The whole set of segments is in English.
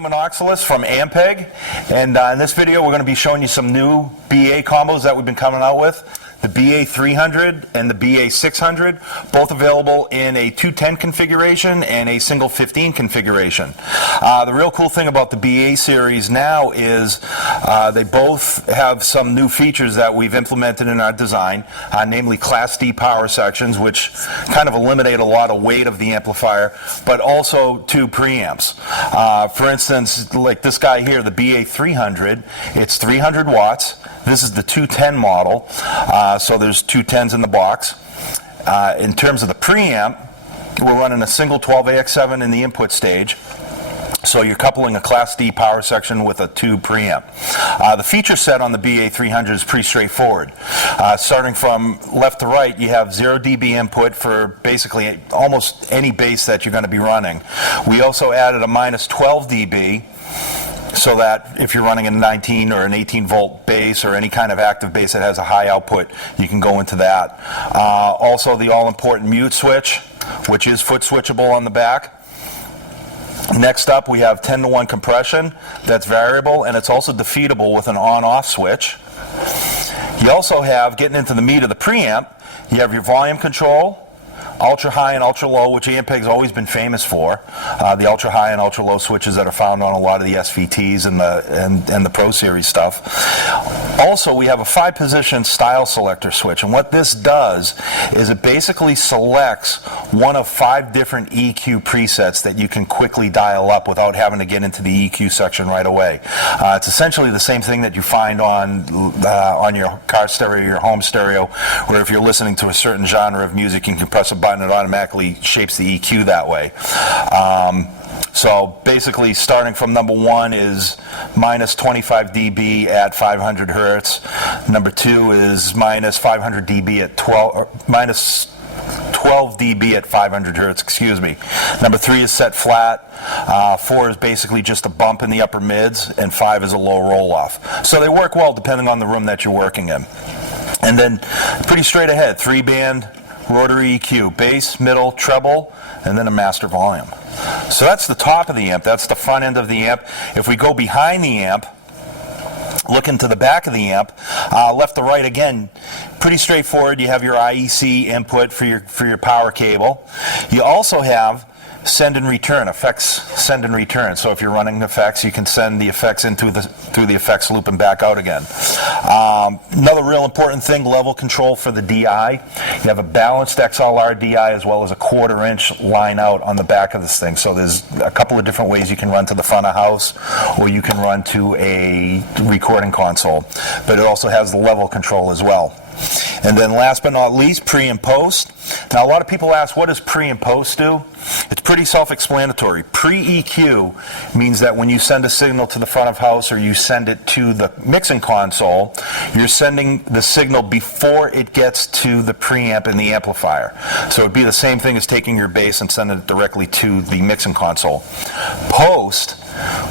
monoxylus from Ampeg, and in this video we're going to be showing you some new BA combos that we've been coming out with. The BA300 and the BA600, both available in a 210 configuration and a single 15 configuration. The real cool thing about the BA series now is they both have some new features that we've implemented in our design, namely Class D power sections, which kind of eliminate a lot of weight of the amplifier, but also two preamps. For instance, like this guy here, the BA300, it's 300 watts. This is the 210 model, so there's two 10s in the box. In terms of the preamp, we're running a single 12AX7 in the input stage, so you're coupling a Class D power section with a tube preamp. The feature set on the BA300 is pretty straightforward. Starting from left to right, you have 0 dB input for basically almost any bass that you're going to be running. We also added a minus 12 dB, so that if you're running a 19 or an 18 volt bass or any kind of active bass that has a high output, you can go into that. Also the all-important mute switch, which is foot switchable on the back. Next up, we have 10-to-1 compression that's variable, and it's also defeatable with an on-off switch. You also have, getting into the meat of the preamp, you have your volume control, ultra high and ultra low, which Ampeg's always been famous for. The ultra high and ultra low switches that are found on a lot of the SVTs and the Pro Series stuff. Also, we have a 5-position style selector switch, and what this does is it basically selects one of 5 different EQ presets that you can quickly dial up without having to get into the EQ section right away. It's essentially the same thing that you find on your car stereo, your home stereo, where if you're listening to a certain genre of music, you can press a button, it automatically shapes the EQ that way. So basically, starting from number 1 is minus 25 dB at 500 hertz. Number 2 is minus 500 dB at 12, minus 12 dB at 500 hertz, excuse me. Number 3 is set flat. 4 is basically just a bump in the upper mids, and 5 is a low roll-off. So they work well depending on the room that you're working in. And then pretty straight ahead, 3-band rotary EQ, bass, middle, treble, and then a master volume. So that's the top of the amp, that's the front end of the amp. If we go behind the amp, look into the back of the amp, left to right again, pretty straightforward. You have your IEC input for your power cable. You also have send and return, effects send and return. So if you're running effects, you can send the effects through the effects loop and back out again. Another real important thing, level control for the DI. You have a balanced XLR DI as well as a 1/4 inch line out on the back of this thing. So there's a couple of different ways you can run to the front of house, or you can run to a recording console. But it also has the level control as well. And then last but not least, pre and post. Now a lot of people ask, what does pre and post do? It's pretty self-explanatory. Pre-EQ means that when you send a signal to the front of house or you send it to the mixing console, you're sending the signal before it gets to the preamp and the amplifier. So it would be the same thing as taking your bass and sending it directly to the mixing console. Post,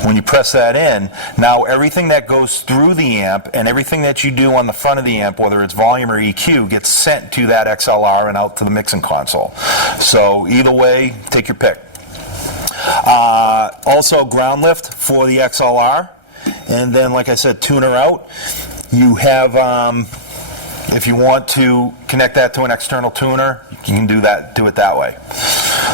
when you press that in, now everything that goes through the amp and everything that you do on the front of the amp, whether it's volume or EQ, gets sent to that XLR and out to the mixing console. So either way, take your pick. Also ground lift for the XLR, and then like I said, tuner out. You have, if you want to connect that to an external tuner, you can do it that way.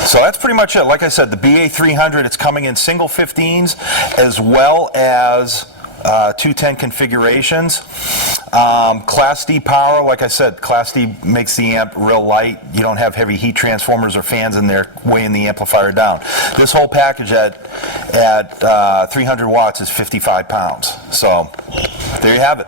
So that's pretty much it. Like I said, the BA300, it's coming in single 15s as well as 210 configurations. Class D power, like I said, Class D makes the amp real light. You don't have heavy heat transformers or fans in there weighing the amplifier down. This whole package at 300 watts is 55 pounds. So there you have it.